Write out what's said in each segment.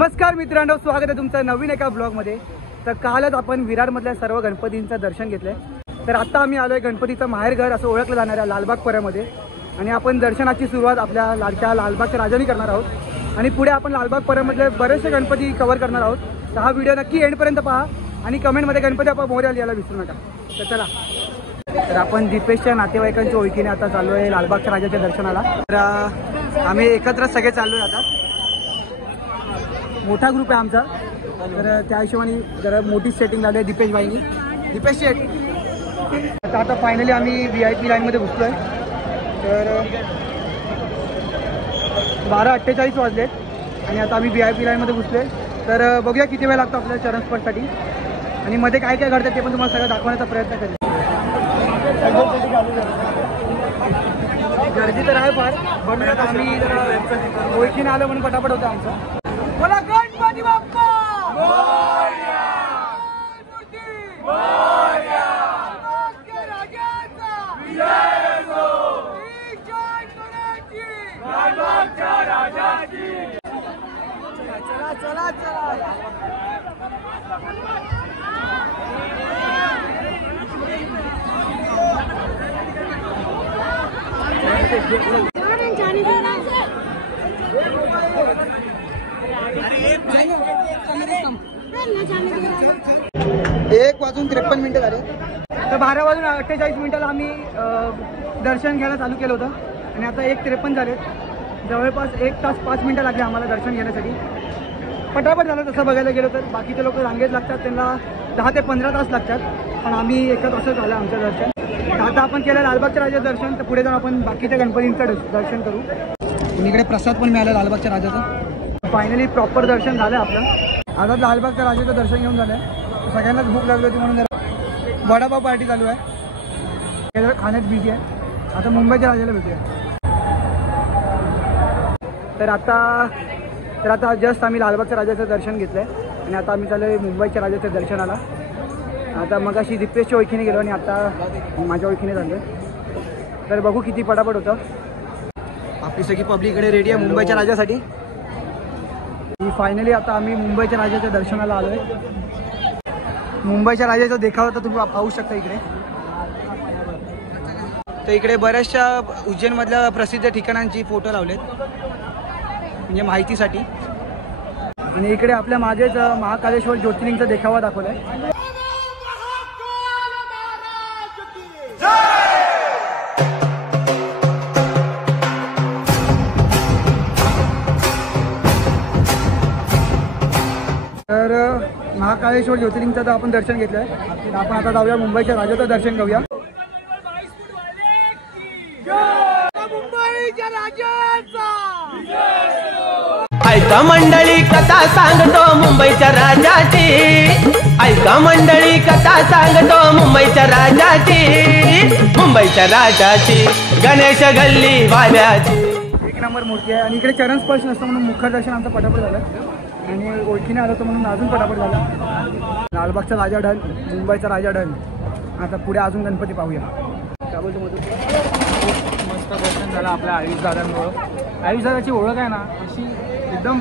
नमस्कार मित्रांनो, स्वागत आहे तुमचं नवीन एका ब्लॉगमध्ये। तर कालच आपण विरारमधल्या सर्व गणपतींचं दर्शन घेतलंय। तर आता आम्ही आलोय गणपतीचं माहेरघर असं ओळखलं जाणाऱ्या लालबाग परळमध्ये आणि आपण दर्शनाची सुरुवात आपल्या लाडक्या लालबागच्या राजांनी करणार आहोत आणि पुढे आपण लालबाग परळमधले बरेचसे गणपती कव्हर करणार आहोत। तर हा व्हिडिओ नक्की एंडपर्यंत पहा आणि कमेंटमध्ये गणपती बाप्पा मोरया लिहायला विसरू नका। तर चला, तर आपण दीपेशच्या नातेवाईकांच्या ओळखीने आता चाललो आहे लालबागच्या राजाच्या दर्शनाला। तर आम्ही एकत्र सगळे चाललो आहे। आता मोठा ग्रुप आहे आमचा, तर त्या हिशोबाने जरा मोठी सेटिंग लावली आहे दीपेश भाईनी। दीपेश शेट, आता फायनली आम्ही VIP लाईनमध्ये घुसलो आहे। तर 12:48 वाजलेत आणि आता आम्ही VIP लाईनमध्ये घुसलो आहे। तर बघूया किती वेळ लागतो आपल्याला चरण स्पर्शसाठी आणि मध्ये काय काय घडतं ते पण तुम्हाला सगळं दाखवण्याचा प्रयत्न करेन। गर्दी तर आहे फार, पण आता आम्ही जरा ओळखीने आलो म्हणून पटापट होतं आमचं। बोला गणपती बाप्पा मोरया, मूर्ती मोरया, राजाचा विजय असो, जय कराची लालबागच्या राजाची। चला चला चला, एक वाजून 53 झाले। तर 12:48 आम्ही दर्शन घ्यायला चालू केलं होतं आणि आता 1:53 झाले। जवळपास 1 तास 5 मिनिटं लागले आम्हाला दर्शन घेण्यासाठी। पटापट झालं तसं बघायला गेलो तर। बाकीचे लोक रांगेत लागतात, त्यांना 10 ते 15 तास लागतात, पण आम्ही 1 तासात झालं आमचं दर्शन। आता आपण केलं लालबागच्या राजाचं दर्शन, तर पुढे जाऊन आपण बाकीच्या गणपतींचं दर्शन करू। इकडे प्रसाद पण मिळाला लालबागच्या राजाचा। फायनली प्रॉपर दर्शन झालं आपलं। आता लालबागच्या राजाचं दर्शन घेऊन झालं आहे। सगळ्यांनाच भूक लागली होती म्हणून जरा वडापाव पार्टी चालू आहे, हे जरा खाण्यात बिझी आहे। आता मुंबईच्या राजाला भेटूया। तर आता जस्ट आम्ही लालबागच्या राजाचं दर्शन घेतलं आहे आणि आता आम्ही चालू आहे मुंबईच्या राजाच्या दर्शनाला। आता मगाशी दीपेशच्या ओळखीने गेलो आणि आता माझ्या ओळखीने झालं। तर बघू किती पटापट होतं। आपली सगळी पब्लिक इकडे रेडी आहे मुंबईच्या राजासाठी। फायनली आता आम्ही मुंबईच्या राजाच्या दर्शनाला आलो आहे। मुंबईच्या राजाचा देखावा तर तुम्ही पाहू शकता इकडे। तर इकडे बऱ्याचशा उज्जैनमधल्या प्रसिद्ध ठिकाणांची फोटो लावलेत म्हणजे माहितीसाठी। आणि इकडे आपल्या मागेच महाकालेश्वर ज्योतिर्लिंगचा देखावा दाखवलाय। तर महाकालेश्वर ज्योतिर्लिंगचं तर आपण दर्शन घेतलंय, तर आपण आता जाऊया मुंबईच्या राजाचं दर्शन घेऊया। मुंबईच्या राजाचा ऐका मंडळी कथा सांगतो मुंबईच्या राजाची, ऐका मंडळी कथा सांगतो मुंबईच्या राजाची, मुंबईच्या राजाची गणेश गल्ली वाल्याची। 1 नंबर मूर्ती आहे आणि इकडे चरण स्पर्श नसतं म्हणून मुखदर्शन आमचं पटापट झालं आणि ओळखीने आलो होतं म्हणून अजून पटापट झालं। लालबागचा राजा डन, मुंबईचा राजा डन। आता पुढे अजून गणपती पाहूया। काय बोलतो मधून? मस्त दर्शन झालं आपल्या आयुषदादांमुळं। आयुषदादाची ओळख आहे ना अशी एकदम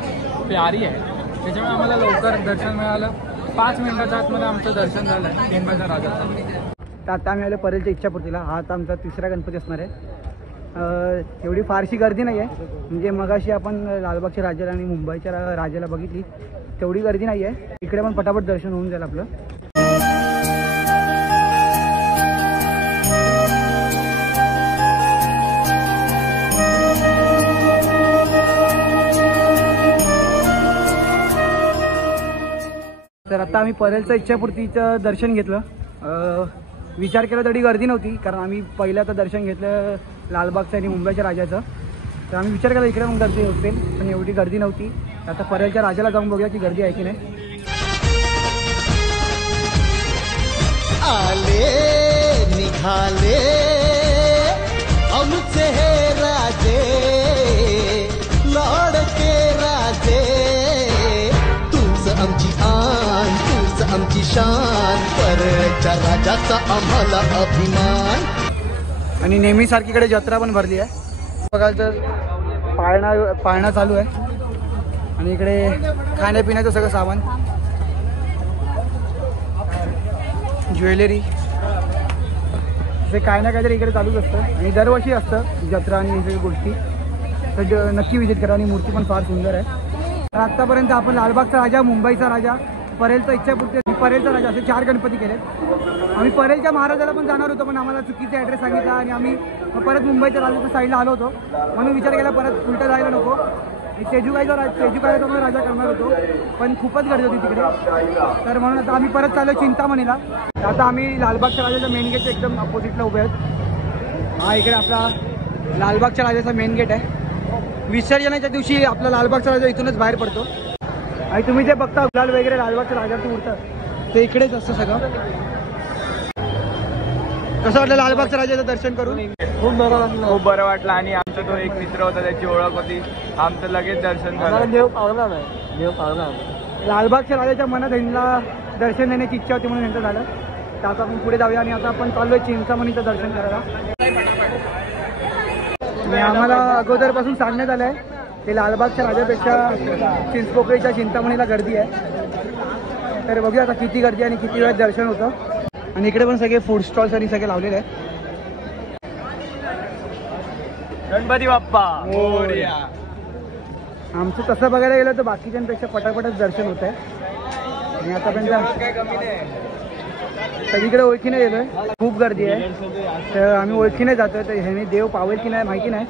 प्यारी आहे, त्याच्यामुळे आम्हाला लवकर दर्शन मिळालं। 5 मिनिटाच्या आतमध्ये आमचं दर्शन झालं मुंबईच्या राजाचं। तर आता आम्ही आलो परळच्या इच्छापूर्तीला। हा आता आमचा 3रा गणपती असणार आहे। एवढी फारशी गर्दी नाही आहे, म्हणजे मगाशी आपण लालबागच्या राजाला आणि मुंबईच्या राजाला बघितली तेवढी गर्दी नाही आहे। इकडे पण पटापट दर्शन होऊन जाईल आपलं। तर आता आम्ही परळचं इच्छापूर्तीचं दर्शन घेतलं। विचार केला तरी गर्दी नव्हती, कारण आम्ही पहिलं आता दर्शन घेतलं लालबागचं आणि मुंबईच्या राजाचं। तर आम्ही विचार केला इकडे मग गर्दी होते, पण एवढी गर्दी नव्हती। आता परळच्या राजाला जाऊन बघूया की गर्दी आहे की नाही। आले निघाले आमचे हे राजे, लाडके राजे, तूच आमची आन, तूच आमची शान, परळच्या राजाचा आम्हाला अभिमान। आणि नेहमीसारखीकडे जत्रा पण भरली आहे। बघाल तर पाळणा चालू आहे। आणि इकडे खाण्यापिण्याचं सगळं सामान, ज्वेलरी, हे काय ना काहीतरी इकडे चालूच असतं आणि दरवर्षी असतं जत्रा आणि हे सगळ्या गोष्टी. तर नक्की विजिट करा आणि मूर्ती पण फार सुंदर आहे. तर आत्तापर्यंत आपण लालबागचा राजा, मुंबईचा राजा, परेलचा इच्छापूर्ती, परेलचा राजा असे 4 गणपती केलेत. आम्ही परेलच्या महाराजाला पण जाणार होतो पण आम्हाला चुकीचा ॲड्रेस सांगितला आणि आम्ही परत मुंबईच्या राजाच्या साईडला आलो होतो. म्हणून विचार केला परत उलटा जायला नको. तेजुकाईचा राजा करणार होतो पण खूपच गर्दी होती तिकडे. तर म्हणून आता आम्ही परत चाललो चिंतामणीला. आता आम्ही लालबागच्या राजाच्या मेन गेटच्या एकदम अपोजिटला उभे आहेत. हा इकडे आपला लालबागच्या राजाचा मेन गेट आहे. विसर्जनाच्या दिवशी आपला लालबागचा राजा इथूनच बाहेर पडतो. आणि तुम्ही जे बघता गुलाल वगैरे लालबागच्या राजाचं उडतं ते इकडेच असतं सगळं. कसं वाटलं लालबागच्या राजाचं दर्शन करून? खूप बरं वाटलं आणि आमचा तो एक मित्र होता त्याची ओळख होती, आमचं लगेच दर्शन झालं. देव पावला. लालबागच्या राजाच्या मनात ह्यांना दर्शन देण्याची इच्छा होती म्हणून ह्यांचं झालं. तर आता आपण पुढे जाऊया आणि आता आपण चाललोय चिंतामणीचं दर्शन करायला. आणि आम्हाला अगोदरपासून सांगण्यात आलं आहे की लालबागच्या राजापेक्षा चिंचपोकळीच्या चिंतामणीला गर्दी आहे. तर बघूया आता किती गर्दी आणि किती वेळात दर्शन होतं. आणि इकडे पण सगळे फूड स्टॉल्स आणि सगळे लावलेले आहेत. गणपती बाप्पा मोरया. आमचं तसं बघायला गेलं तर बाकीच्यांपेक्षा पटापटच दर्शन होत आहे. आणि आतापर्यंत काय कमी नाही. सगळीकडे ओळखीने गेलोय, खूप गर्दी आहे. तर आम्ही ओळखीने जातोय. तर ह्याने देव पावेल की नाही माहिती नाही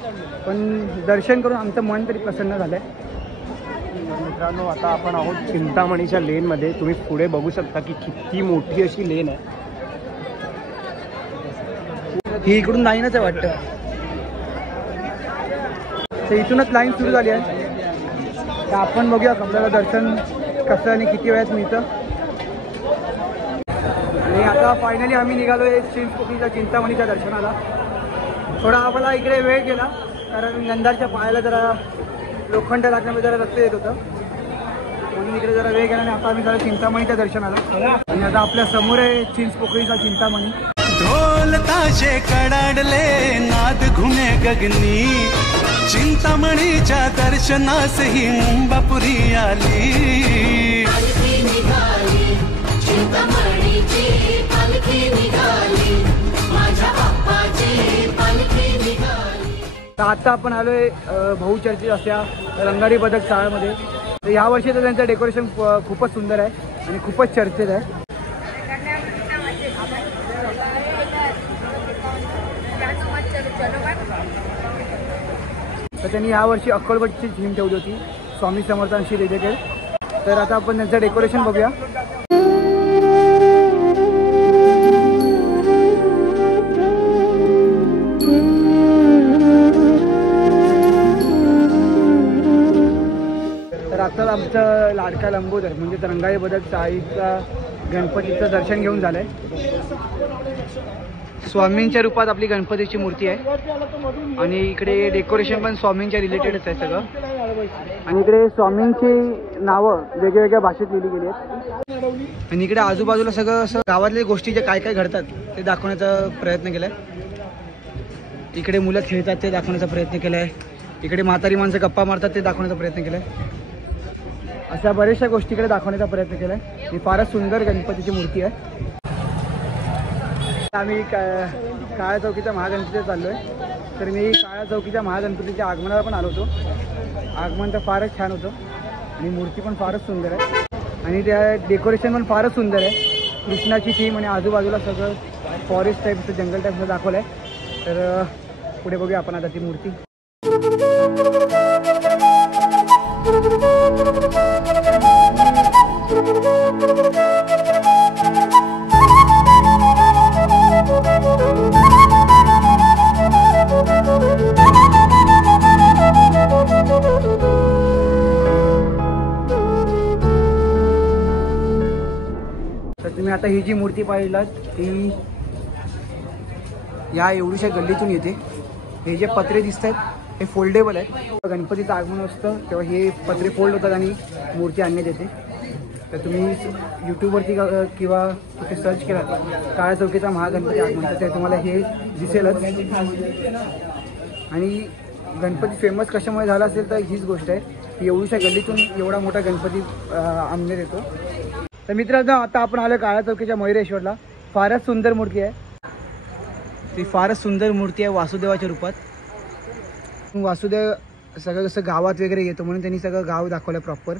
पण दर्शन करून आमचं मन तरी प्रसन्न झालंय. मित्रांनो आता आपण आहोत चिंतामणीच्या लेनमध्ये. तुम्ही पुढे बघू शकता की किती मोठी अशी लेन आहे. ही इकडून लाईनच आहे वाटतं. तर इथूनच लाईन सुरू झाली आहे. तर आपण बघूया आपल्याला दर्शन कसं आणि किती वेळात मिळतं. आणि आता फायनली आम्ही निघालोय चिंचपोकळीच्या चिंतामणीच्या दर्शनाला. थोडा आम्हाला इकडे वेळ गेला कारण गंधारच्या पायाला जरा लोखंड लागण्यामध्ये जरा रक्त येत होतं म्हणून इकडे जरा वेळ गेला. आणि आता आम्ही जरा चिंतामणीच्या दर्शनाला. आणि आता आपल्या समोर आहे चिंचपोकळीचा चिंतामणी. ढोल ताशे कडाडले नाद घुमे गगनी, चिंतामणीच्या दर्शनास ही मुंबापुरी आली. चिंतामणीची पालखी निघाली, माझ्या बाप्पाची पालखी निघाली. तर आता आपण आलोय बहुचर्चित अशा रंगारी बदक चाळमध्ये. तर यावर्षी तर त्यांचं डेकोरेशन खूपच सुंदर आहे आणि खूपच चर्चेत आहे. तर त्यांनी यावर्षी अक्कलकोटची थीम ठेवली होती स्वामी समर्थांशी रिलेटेड. तर आता आपण त्यांचं डेकोरेशन बघूया. तर आता आमचं लाडका लंबोदर म्हणजे रंगाई बदक चाळीचा गणपतीचं दर्शन घेऊन झालंय. स्वामींच्या रूपात आपली गणपतीची मूर्ती आहे आणि इकडे डेकोरेशन पण स्वामींच्या रिलेटेडच आहे सगळं. आणि इकडे स्वामींची नावं वेगवेगळ्या भाषेत लिहिली गेली आहेत. आणि इकडे आजूबाजूला सगळं असं गावातल्या गोष्टी जे काय काय घडतात ते दाखवण्याचा प्रयत्न केला आहे. इकडे मुलं खेळतात ते दाखवण्याचा प्रयत्न केला आहे. इकडे म्हातारी माणसं गप्पा मारतात ते दाखवण्याचा प्रयत्न केला आहे. अशा बऱ्याचशा गोष्टीकडे दाखवण्याचा प्रयत्न केला आहे. ही फारच सुंदर गणपतीची मूर्ती आहे. आम्ही काळ्या चौकीच्या महागणपतीला चाललो आहे. तर मी काळ्या चौकीच्या महागणपतीच्या आगमनाला पण आलो होतो. आगमन तर फारच छान होतं आणि मूर्ती पण फारच सुंदर आहे आणि त्या डेकोरेशन पण फारच सुंदर आहे. कृष्णाची थीम आणि आजूबाजूला सगळं फॉरेस्ट टाईपचं जंगल टाईपचं दाखवलं आहे. तर पुढे बघूया आपण आता ती मूर्ती. तर तुम्ही आता ही जी मूर्ती पाहिलात ती या एवढ्याशा गल्लीतून येते. हे जे पत्रे दिसत आहेत हे फोल्डेबल आहेत. गणपतीचं आगमन असतं तेव्हा हे पत्रे फोल्ड होतात आणि मूर्ती आणण्यात येते. तर तुम्ही यूट्यूबवरती किंवा कुठे सर्च केलात काळ्या चौकीचा महागणपती आगमन तर तुम्हाला हे दिसेलच. आणि गणपती फेमस कशामुळे झाला असेल तर हीच गोष्ट आहे की एवढ्या गल्लीतून एवढा मोठा गणपती आणण्यात येतो. तर मित्रांनो आता आपण आलो काळा चौकीच्या मयुरेश्वरला. फारच सुंदर मूर्ती आहे ती, फारच सुंदर मूर्ती आहे वासुदेवाच्या रूपात. वासुदेव सगळं कसं गावात वगैरे येतो म्हणून त्यांनी सगळं गाव दाखवलं प्रॉपर,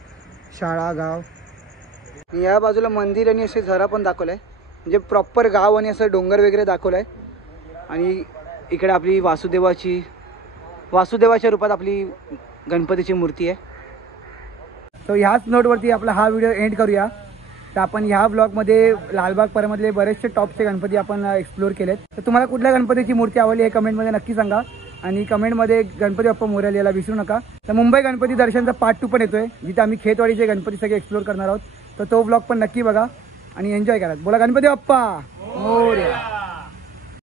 शाळा गाव. या बाजूला मंदिर आणि असे झरा पण दाखवलं आहे, म्हणजे प्रॉपर गाव आणि असं डोंगर वगैरे दाखवलं आहे. आणि इकडे आपली वासुदेवाच्या रूपात आपली गणपतीची मूर्ती आहे. तर ह्याच नोटवरती आपला हा व्हिडिओ एंड करूया. तर आपण ह्या ब्लॉगमध्ये लालबाग परमधले बरेचसे टॉपचे गणपती आपण एक्सप्लोर केलेत. तर तुम्हाला कुठल्या गणपतीची मूर्ती आवडली हे कमेंटमध्ये नक्की सांगा. आणि कमेंटमध्ये गणपती बाप्पा मोरया लिहायला विसरू नका. तर मुंबई गणपती दर्शनचा पार्ट 2 पण येतोय, जिथे आम्ही खेतवाडीचे गणपती सगळे एक्सप्लोर करणार आहोत. तर तो ब्लॉग पण नक्की बघा आणि एन्जॉय करा. बोला गणपती बाप्पा मोरया.